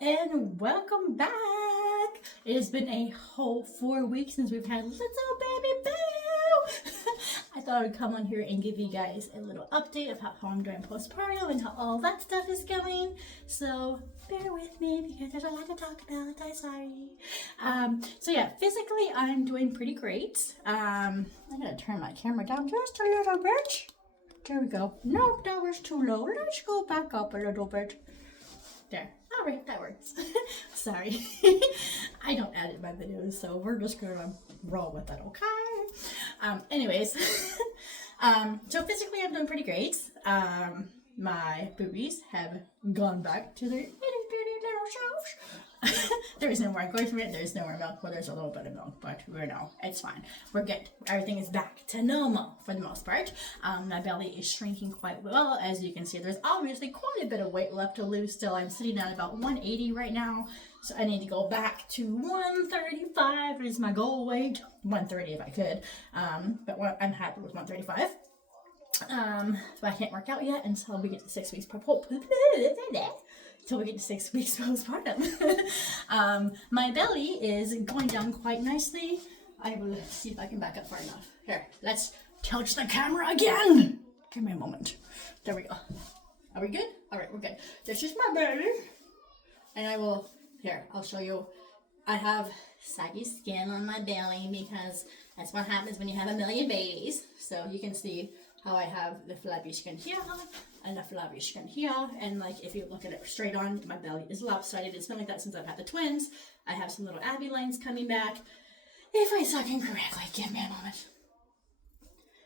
and welcome back. It has been a whole 4 weeks since we've had little baby Boo. I thought I would come on here and give you guys a little update of how I'm doing postpartum and how all that stuff is going. So bear with me because there's a lot to talk about. I'm sorry. So yeah, physically I'm doing pretty great. I'm gonna turn my camera down just a little bit. There we go. No, that was too low. Let's go back up a little bit. There. All right, that works. Sorry. I don't edit my videos, so we're just gonna roll with it, okay? Anyways, so physically I'm doing pretty great. My boobies have gone back to their itty bitty little selves. There is no more growth from it. There's no more milk. Well, there's a little bit of milk, but we know it's fine. We're good. Everything is back to normal for the most part. My belly is shrinking quite well, as you can see. There's obviously quite a bit of weight left to lose still. I'm sitting at about 180 right now, so I need to go back to 135 is my goal weight. 130 if I could, but I'm happy with 135. But I can't work out yet until we get to 6 weeks postpartum. My belly is going down quite nicely. I will see if I can back up far enough. Here, let's tilt the camera again. Give me a moment. There we go. Are we good? All right, we're good. This is my belly, and I'll show you. I have saggy skin on my belly because that's what happens when you have a million babies. So you can see how I have the flabby skin here and the flabby skin here, and like if you look at it straight on, my belly is lopsided. It's been like that since I've had the twins. I have some little Abby lines coming back. If I suck in correctly, give me a moment.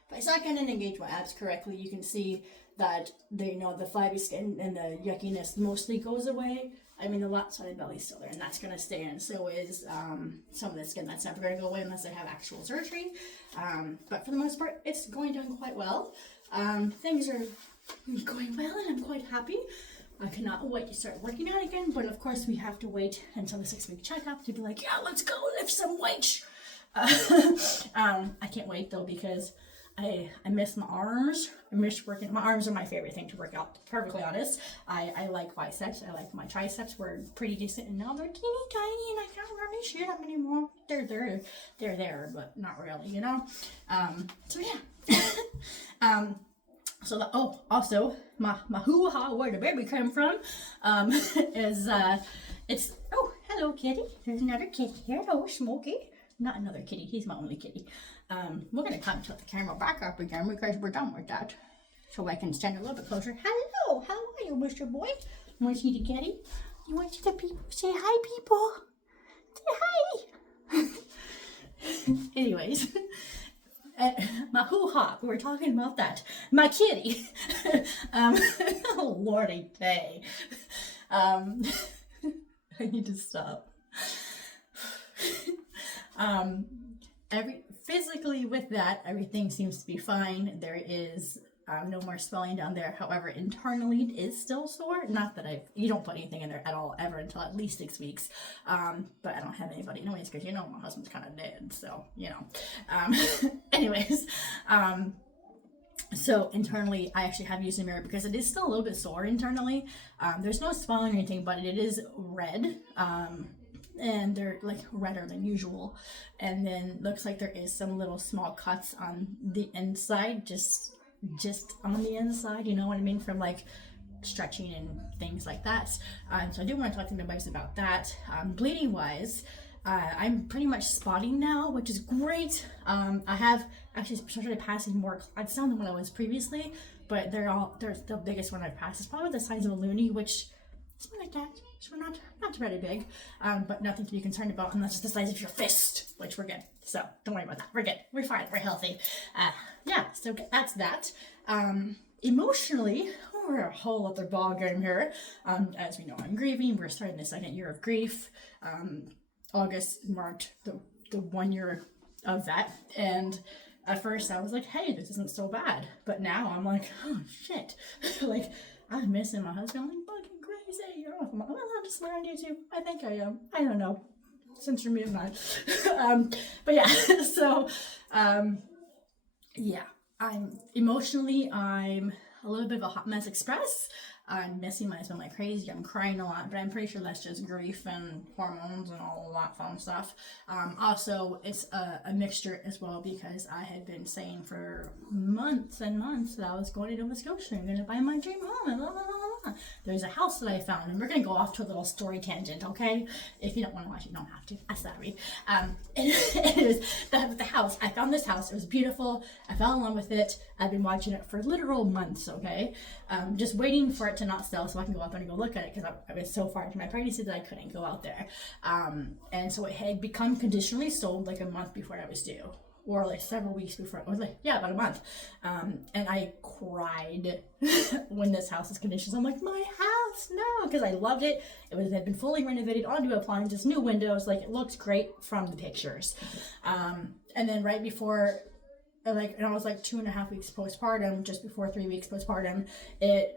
If I suck in and engage my abs correctly, you can see that the flabby skin and the yuckiness mostly goes away. I mean, the lopsided belly's still there, and that's going to stay, and so is some of the skin. That's never going to go away unless I have actual surgery. But for the most part, it's going down quite well. Things are going well, and I'm quite happy. I cannot wait to start working out again, but of course we have to wait until the 6-week checkup to be like, yeah, let's go lift some weights. I can't wait, though, because I miss my arms. I miss working. My arms are my favorite thing to work out, to be perfectly honest. I like biceps. I like my triceps were pretty decent, and now they're teeny tiny, and I can't really see them anymore. They're there, but not really, So yeah. Also, my hoo-ha, where the baby came from, is, oh, hello, kitty. There's another kitty here. Oh, Smokey. Not another kitty. He's my only kitty. We're going to come tilt the camera back up again because we're done with that. So I can stand a little bit closer. Hello, how are you, Mr. Boy? You want to see the kitty? You want to see the people? Say hi, people. Say hi. Anyways, my hoo-ha, we were talking about that. My kitty. Oh, Lordy day. I need to stop. Physically with that, everything seems to be fine. There is no more swelling down there. However, internally it is still sore. Not that you don't put anything in there at all ever until at least 6 weeks. But I don't have anybody anyways because my husband's kind of dead. So, anyways, so internally I actually have used a mirror because it is still a little bit sore internally. There's no swelling or anything, but it is red. And they're like redder than usual, and then looks like there is some little small cuts on the inside, just on the inside, you know what I mean, from like stretching and things like that. So I do want to talk to my advice about that. Bleeding wise, I'm pretty much spotting now, which is great. I have actually started passing more clots down than what I was previously, but they're the biggest one I've passed is probably the size of a loony, which something like that. So we're not very big, but nothing to be concerned about unless it's the size of your fist, which we're good. So don't worry about that. We're good. We're fine. We're healthy. Yeah, so that's that. Emotionally, we're a whole other ball game here. As we know, I'm grieving. We're starting the 2nd year of grief. August marked the 1 year of that. And at first I was like, hey, this isn't so bad. But now I'm like, oh, shit. Like, I'm missing my husband. I'm like, fucking crazy. I don't know if I'm allowed to swear on YouTube. I think I am. I don't know. Censor me if not. But yeah, so, yeah. I'm a little bit of a hot mess express. I'm missing my husband like crazy. I'm crying a lot, but I'm pretty sure that's just grief and hormones and all that fun stuff. Also, it's a mixture as well because I had been saying for months and months that I was going to Nova Scotia and going to buy my dream home and blah, blah, blah, blah. There's a house that I found, and we're going to go off to a little story tangent, okay? If you don't want to watch it, you don't have to. I'm sorry. It is the house. I found this house. It was beautiful. I fell in love with it. I've been watching it for literal months, okay? Just waiting for it to not sell so I can go out there and go look at it because I was so far into my pregnancy that I couldn't go out there. And so it had become conditionally sold like a month before I was due. Or like several weeks before, or like, yeah, about a month. And I cried when this house was conditioned. I'm like, my house, no, because I loved it. It had been fully renovated, all new appliances, new windows, like it looked great from the pictures. And then right before, and I was like 2.5 weeks postpartum, just before 3 weeks postpartum,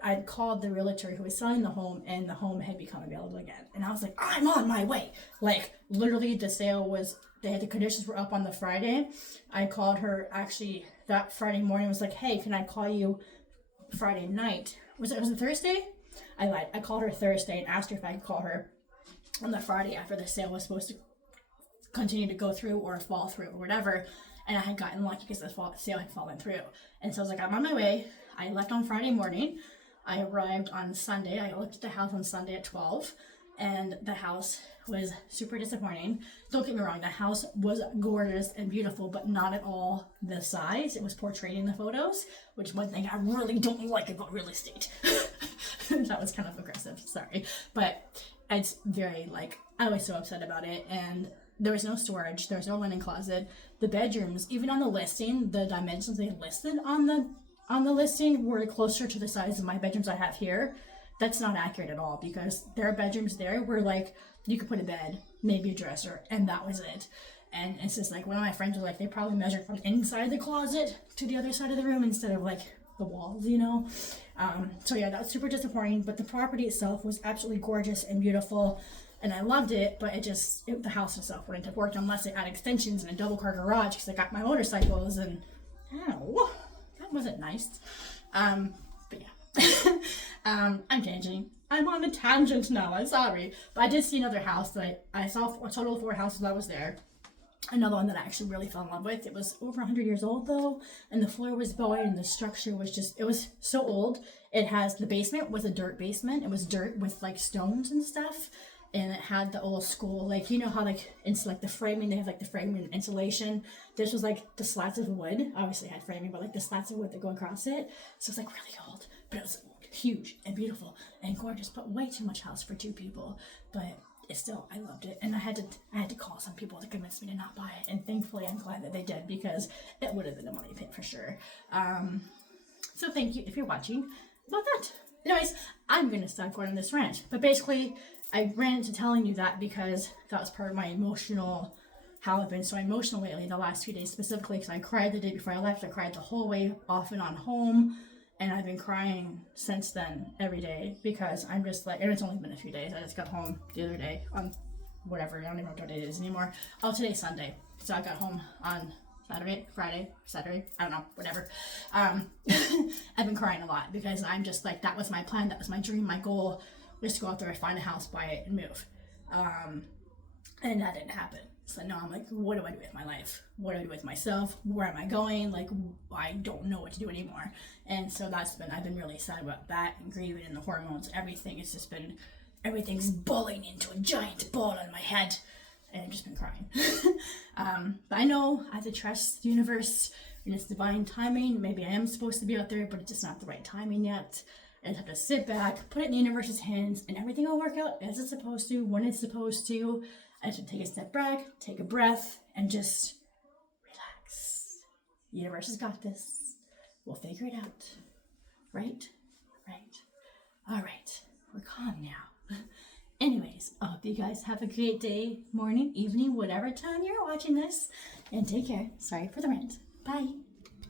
I'd called the realtor who was selling the home, and the home had become available again. And I was like, I'm on my way. Like literally the sale was, the conditions were up on the Friday. I called her actually that Friday morning. Was like, hey, can I call you Friday night? Was it Thursday? I lied. I called her Thursday and asked her if I could call her on the Friday after the sale was supposed to continue to go through or fall through or whatever. And I had gotten lucky because the sale had fallen through. And so I was like, I'm on my way. I left on Friday morning. I arrived on Sunday. I looked at the house on Sunday at 12. And the house was super disappointing. Don't get me wrong, the house was gorgeous and beautiful, but not at all the size it was portrayed in the photos, which is one thing I really don't like about real estate. That was kind of aggressive, sorry. But it's very, like, I was so upset about it. And there was no storage, there was no linen closet. The bedrooms, even on the listing, the dimensions they listed on the listing were closer to the size of my bedrooms I have here. That's not accurate at all because their bedrooms there were like, you could put a bed, maybe a dresser, and that was it. And it's just like, one of my friends was like, they probably measured from inside the closet to the other side of the room instead of like the walls, you know? So yeah, that was super disappointing, but the property itself was absolutely gorgeous and beautiful. And I loved it, but the house itself wouldn't have worked unless it had extensions and a double car garage because I got my motorcycles and, oh, that wasn't nice. But yeah. I'm changing. I'm on a tangent now, I'm sorry. But I did see another house that I saw a total of 4 houses that was there. Another one that I actually really fell in love with. It was over 100 years old though, and the floor was bowing and the structure was just, it was so old. The basement was a dirt basement. It was dirt with like stones and stuff. And it had the old school, like, you know how like it's like the framing, they have like the framing and insulation. This was like the slats of wood, obviously it had framing, but like the slats of wood that go across it. So it's like really old, but it was huge and beautiful and gorgeous, but way too much house for 2 people. But it's still, I loved it. And I had to call some people to convince me to not buy it. And thankfully I'm glad that they did because it would have been a money pit for sure. So thank you if you're watching about that. Anyways, I'm going to stop going on this rant. But basically, I ran into telling you that because that was part of my how I've been so emotional lately the last few days specifically because I cried the day before I left. I cried the whole way off and on home. And I've been crying since then every day because I'm just like, and it's only been a few days. I just got home the other day on whatever. I don't even know what day it is anymore. Oh, today's Sunday. So I got home on Saturday, I don't know, whatever. I've been crying a lot because I'm just like, that was my plan, that was my dream, my goal was to go out there and find a house, buy it, and move. And that didn't happen. So now I'm like, what do I do with my life? What do I do with myself? Where am I going? Like, I don't know what to do anymore. And so I've been really sad about that and grieving and the hormones, everything. It's just been, everything's bulling into a giant ball on my head. And I've just been crying. But I know I have to trust the universe and its divine timing. Maybe I am supposed to be out there, but it's just not the right timing yet. I just have to sit back, put it in the universe's hands, and everything will work out as it's supposed to, when it's supposed to. I have to take a step back, take a breath, and just relax. The universe has got this. We'll figure it out. Right? Right. All right. We're calm now. Anyways, I hope you guys have a great day, morning, evening, whatever time you're watching this. And take care. Sorry for the rant. Bye.